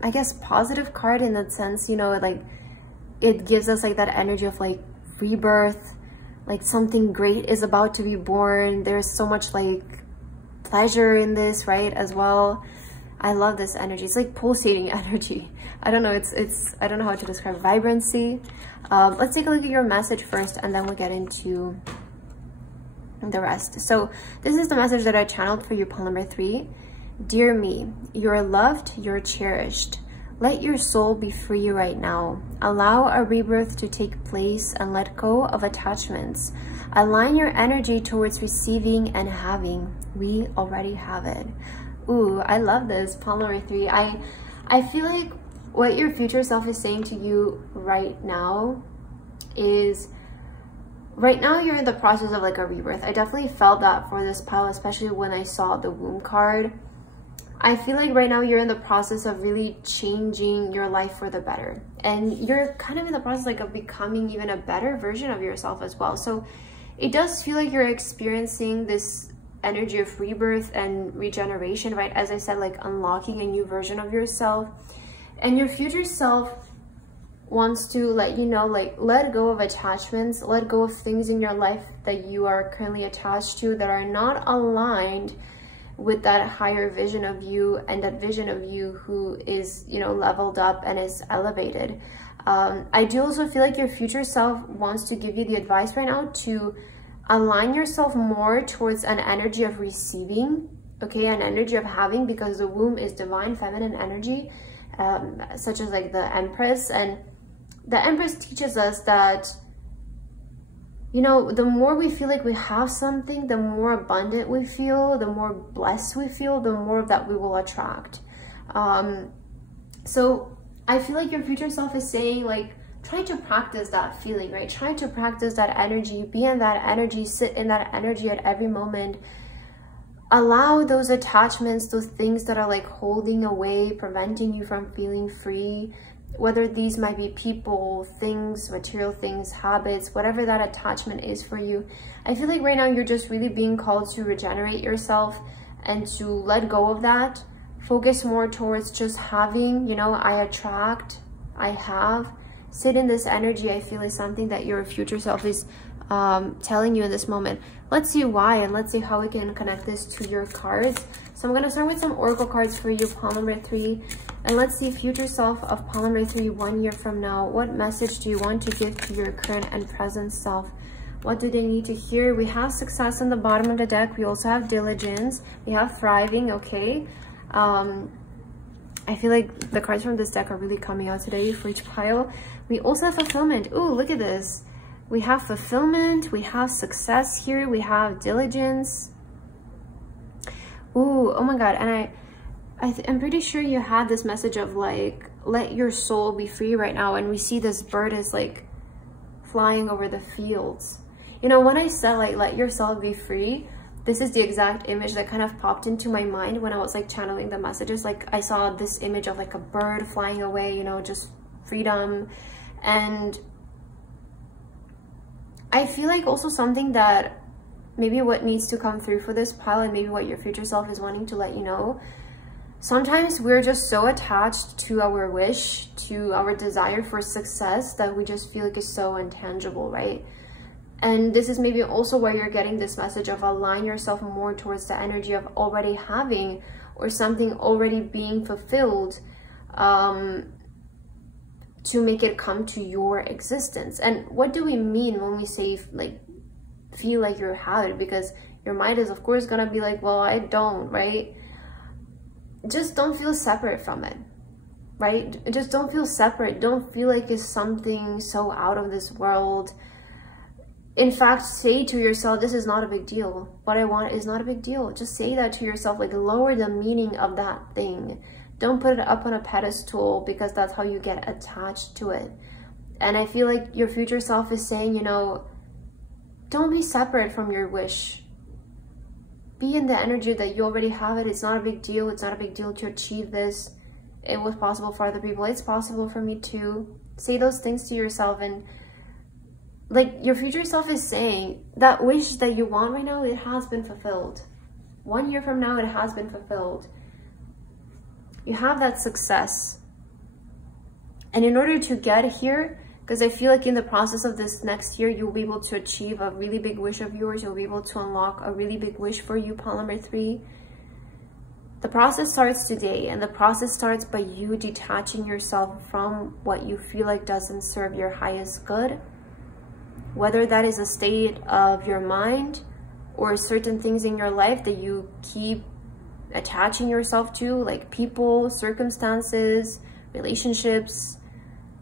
I guess, positive card in that sense, you know, like it gives us like that energy of like rebirth, like something great is about to be born. There's so much like pleasure in this, right, as well. I love this energy. It's like pulsating energy. I don't know, it's I don't know how to describe vibrancy. Let's take a look at your message first, and then we'll get into the rest. So this is the message that I channeled for you, pile number 3. Dear me, you're loved, you're cherished. Let your soul be free right now. Allow a rebirth to take place and let go of attachments. Align your energy towards receiving and having. We already have it. Ooh, I love this, pile number 3. I feel like what your future self is saying to you right now is, right now you're in the process of like a rebirth. I definitely felt that for this pile, especially when I saw the womb card. I feel like right now you're in the process of really changing your life for the better. And you're kind of in the process like of becoming even a better version of yourself as well. So it does feel like you're experiencing this energy of rebirth and regeneration, right? As I said, like unlocking a new version of yourself. And your future self wants to let you know, like, let go of attachments, let go of things in your life that you are currently attached to that are not aligned with that higher vision of you, and that vision of you who is, you know, leveled up and is elevated. I do also feel like your future self wants to give you the advice right now to align yourself more towards an energy of receiving, okay, an energy of having, because the womb is divine feminine energy, such as like the Empress. And the Empress teaches us that, you know, the more we feel like we have something, the more abundant we feel, the more blessed we feel, the more of that we will attract. So I feel like your future self is saying, like, try to practice that feeling, right? Try to practice that energy, be in that energy, sit in that energy at every moment. Allow those attachments, those things that are like holding away, preventing you from feeling free, whether these might be people, things, material things, habits, whatever that attachment is for you. I feel like right now you're just really being called to regenerate yourself and to let go of that. Focus more towards just having, you know, I attract, I have. Sit in this energy, I feel, is something that your future self is telling you in this moment. Let's see why, and let's see how we can connect this to your cards. So I'm going to start with some oracle cards for you, pile number 3, and let's see, future self of pile number 3 1 year from now. What message do you want to give to your current and present self? What do they need to hear? We have success on the bottom of the deck. We also have diligence. We have thriving. Okay, I feel like the cards from this deck are really coming out today for each pile. We also have fulfillment. Ooh, look at this. We have fulfillment, we have success here, we have diligence. Ooh, oh my God, and I'm pretty sure you had this message of like, let your soul be free right now, and we see this bird is like flying over the fields. You know, when I said like, let your soul be free, this is the exact image that kind of popped into my mind when I was like channeling the messages. Like I saw this image of like a bird flying away, you know, just freedom. And I feel like also something that maybe what needs to come through for this pile, and maybe what your future self is wanting to let you know, sometimes we're just so attached to our wish, to our desire for success, that we just feel like it's so intangible, right? And this is maybe also where you're getting this message of align yourself more towards the energy of already having, or something already being fulfilled, to make it come to your existence. And what do we mean when we say like feel like you have it? Because your mind is of course gonna be like, well, I don't, right? Just don't feel separate from it, right? Just don't feel separate. Don't feel like it's something so out of this world. In fact, say to yourself, this is not a big deal. What I want is not a big deal. Just say that to yourself, like lower the meaning of that thing. Don't put it up on a pedestal, because that's how you get attached to it. And I feel like your future self is saying, you know, don't be separate from your wish. Be in the energy that you already have it. It's not a big deal. It's not a big deal to achieve this. It was possible for other people. It's possible for me too. Say those things to yourself, and like your future self is saying that wish that you want right now, it has been fulfilled. 1 year from now, it has been fulfilled. You have that success. And in order to get here, because I feel like in the process of this next year, you'll be able to achieve a really big wish of yours. You'll be able to unlock a really big wish for you, pile number 3. The process starts today, and the process starts by you detaching yourself from what you feel like doesn't serve your highest good. Whether that is a state of your mind or certain things in your life that you keep attaching yourself to, like people, circumstances, relationships,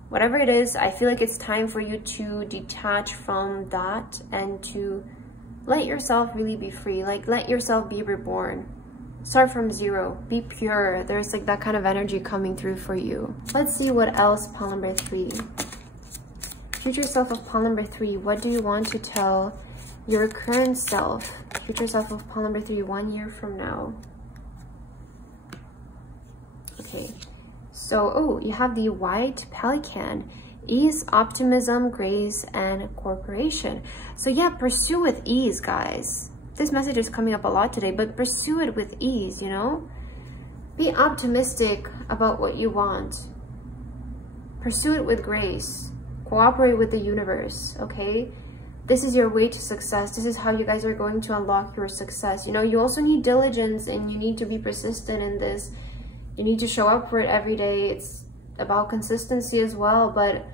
whatever it is. I feel like it's time for you to detach from that and to let yourself really be free. Like let yourself be reborn. Start from zero. Be pure. There's like that kind of energy coming through for you. Let's see what else, pile number 3. Future self of pile number 3. What do you want to tell your current self? Future self of pile number 3 1 year from now. Okay, so, oh, you have the white pelican. Ease, optimism, grace, and cooperation. So yeah, pursue with ease, guys. This message is coming up a lot today, but pursue it with ease, you know? Be optimistic about what you want. Pursue it with grace. Cooperate with the universe, okay? This is your way to success. This is how you guys are going to unlock your success. You know, you also need diligence, and you need to be persistent in this. You need to show up for it every day. It's about consistency as well, but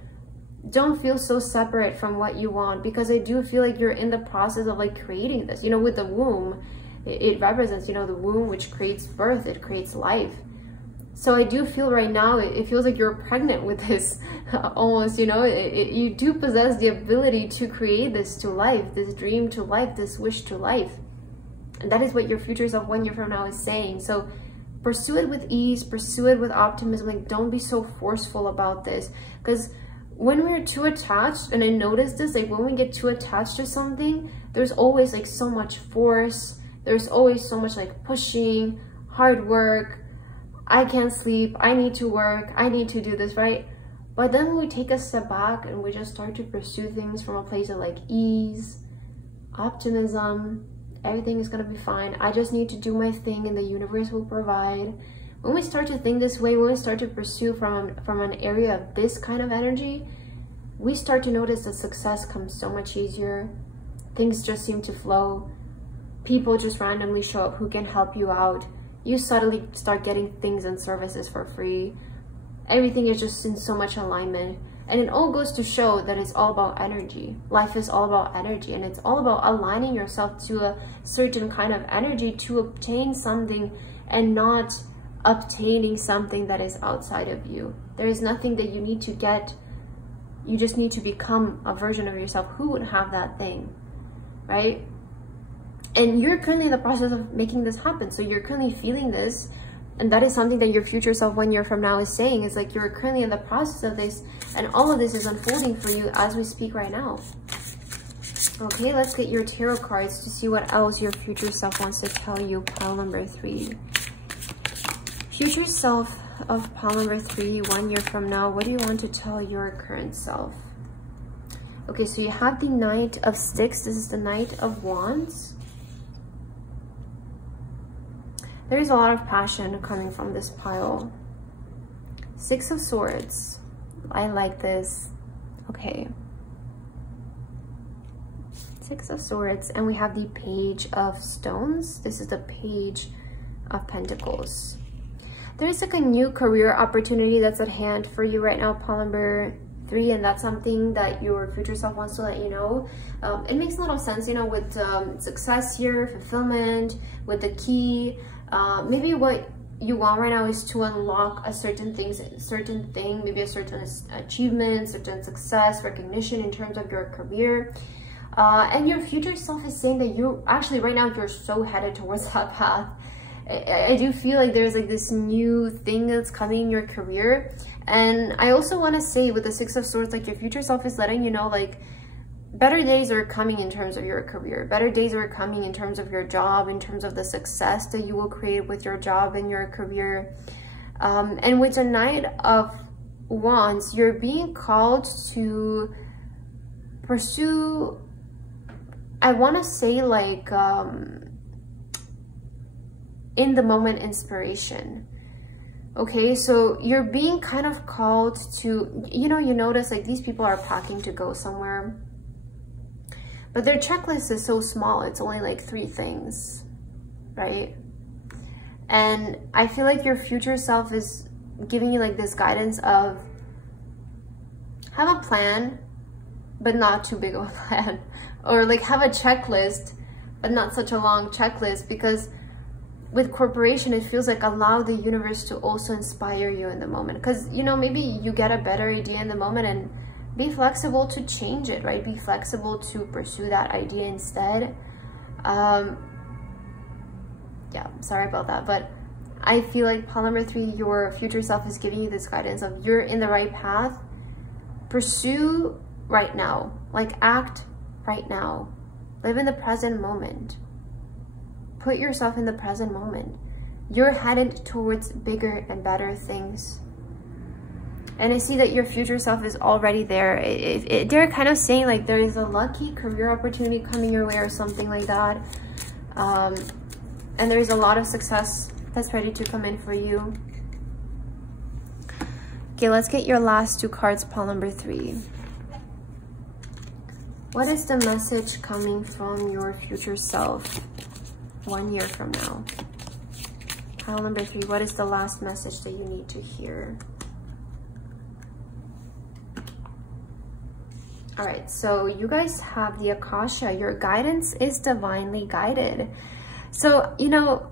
don't feel so separate from what you want, because I do feel like you're in the process of like creating this. You know, with the womb, it represents, you know, the womb, which creates birth, it creates life. So I do feel right now, it feels like you're pregnant with this almost, you know, you do possess the ability to create this to life, this dream to life, this wish to life. And that is what your future self 1 year from now is saying. So pursue it with ease, pursue it with optimism. Like, don't be so forceful about this, because when we're too attached, and I noticed this, like when we get too attached to something, there's always like so much force, there's always so much like pushing, hard work, I can't sleep, I need to work, I need to do this, right? But then when we take a step back and we just start to pursue things from a place of like ease, optimism, everything is gonna be fine, I just need to do my thing and the universe will provide. When we start to think this way, when we start to pursue from an area of this kind of energy, we start to notice that success comes so much easier. Things just seem to flow. People just randomly show up who can help you out. You suddenly start getting things and services for free. Everything is just in so much alignment. And it all goes to show that it's all about energy. Life is all about energy, and it's all about aligning yourself to a certain kind of energy to obtain something and not obtaining something that is outside of you. There is nothing that you need to get. You just need to become a version of yourself who would have that thing, right? And you're currently in the process of making this happen. So you're currently feeling this, and that is something that your future self 1 year from now is saying. Is like you're currently in the process of this, and all of this is unfolding for you as we speak right now. Okay, let's get your tarot cards to see what else your future self wants to tell you. Pile number 3. Future self of pile number 3, 1 year from now, what do you want to tell your current self? Okay, so you have the Knight of Sticks. This is the Knight of Wands. There is a lot of passion coming from this pile. 6 of Swords. I like this. Okay. 6 of Swords, and we have the Page of Stones. This is the Page of Pentacles. There's like a new career opportunity that's at hand for you right now, pile number 3, and that's something that your future self wants to let you know. It makes a lot of sense, you know, with success here, fulfillment, with the key. Maybe what you want right now is to unlock a certain thing, maybe a certain achievement, certain success, recognition in terms of your career. And your future self is saying that you actually right now you're so headed towards that path. I do feel like there's like this new thing that's coming in your career. And I also want to say with the 6 of Swords, like your future self is letting you know like better days are coming in terms of your career. Better days are coming in terms of your job, in terms of the success that you will create with your job and your career. And with the Knight of Wands, you're being called to pursue, I want to say like in the moment inspiration. Okay, so you're being kind of called to, you know, you notice like these people are packing to go somewhere, but their checklist is so small. It's only like 3 things, right? And I feel like your future self is giving you like this guidance of have a plan, but not too big of a plan, or like have a checklist, but not such a long checklist, because with corporation, it feels like allow the universe to also inspire you in the moment. Because, you know, maybe you get a better idea in the moment and be flexible to change it, right? Be flexible to pursue that idea instead. Yeah, sorry about that. But I feel like pile number 3, your future self is giving you this guidance of you're in the right path. Pursue right now. Like act right now. Live in the present moment. Put yourself in the present moment. You're headed towards bigger and better things. And I see that your future self is already there. They're kind of saying like there is a lucky career opportunity coming your way or something like that. And there's a lot of success that's ready to come in for you. Okay, let's get your last 2 cards, pile number 3. What is the message coming from your future self 1 year from now? Pile number 3, what is the last message that you need to hear? All right, so you guys have the Akasha. Your guidance is divinely guided. So, you know,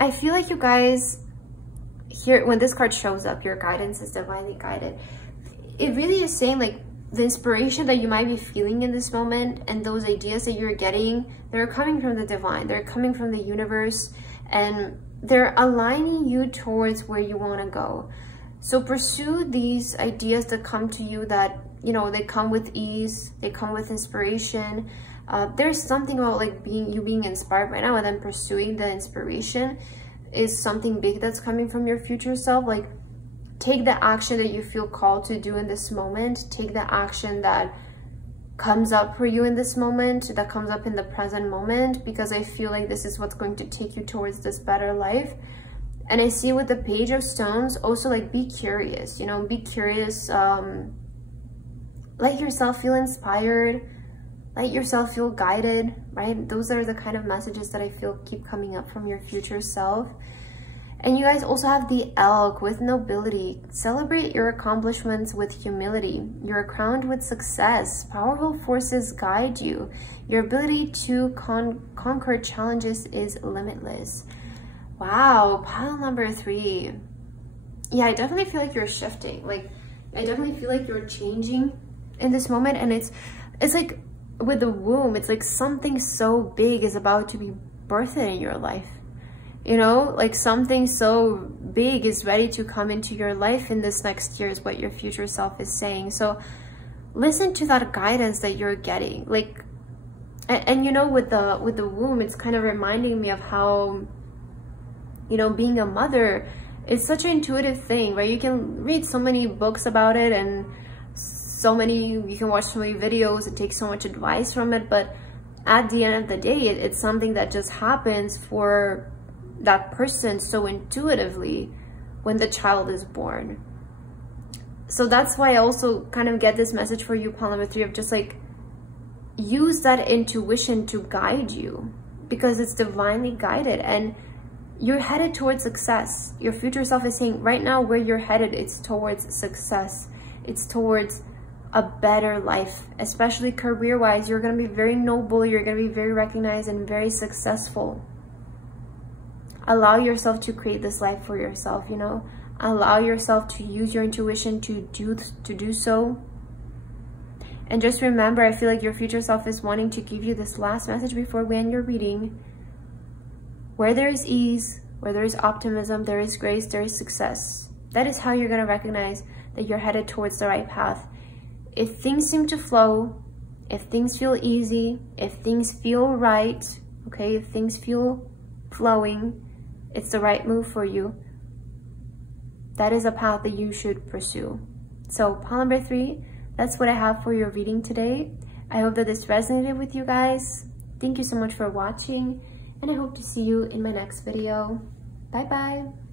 I feel like you guys here, when this card shows up, your guidance is divinely guided. It really is saying like the inspiration that you might be feeling in this moment and those ideas that you're getting, they're coming from the divine, they're coming from the universe, and they're aligning you towards where you want to go. So pursue these ideas that come to you that, you know, they come with ease, they come with inspiration. There's something about like being inspired right now, and then pursuing the inspiration is something big that's coming from your future self. Like, take the action that you feel called to do in this moment. Take the action that comes up for you in this moment, that comes up in the present moment, because I feel like this is what's going to take you towards this better life. And I see with the Page of Stones also, like, be curious, you know, be curious. Let yourself feel inspired, let yourself feel guided, right? Those are the kind of messages that I feel keep coming up from your future self. And you guys also have the Elk with nobility. Celebrate your accomplishments with humility. You're crowned with success. Powerful forces guide you. Your ability to conquer challenges is limitless. Wow, pile number 3. Yeah, I definitely feel like you're shifting. Like, I definitely feel like you're changing in this moment. And it's like with the womb, it's like something so big is about to be birthed in your life. You know, like something so big is ready to come into your life in this next year is what your future self is saying. So listen to that guidance that you're getting. Like, and you know, with the womb, it's kind of reminding me of how, you know, being a mother is such an intuitive thing, right? You can read so many books about it, and you can watch so many videos and take so much advice from it, but at the end of the day, it's something that just happens for that person so intuitively when the child is born. So that's why I also kind of get this message for you, pile number 3, of just like, use that intuition to guide you, because it's divinely guided and you're headed towards success. Your future self is saying right now where you're headed, it's towards success. It's towards a better life, especially career-wise. You're going to be very noble. You're going to be very recognized and very successful. Allow yourself to create this life for yourself, you know. Allow yourself to use your intuition to do so. And just remember, I feel like your future self is wanting to give you this last message before we end your reading. Where there is ease, where there is optimism, there is grace, there is success. That is how you're going to recognize that you're headed towards the right path. If things seem to flow, if things feel easy, if things feel right, okay, if things feel flowing, it's the right move for you. That is a path that you should pursue. So pile number 3, that's what I have for your reading today. I hope that this resonated with you guys. Thank you so much for watching, and I hope to see you in my next video. Bye bye.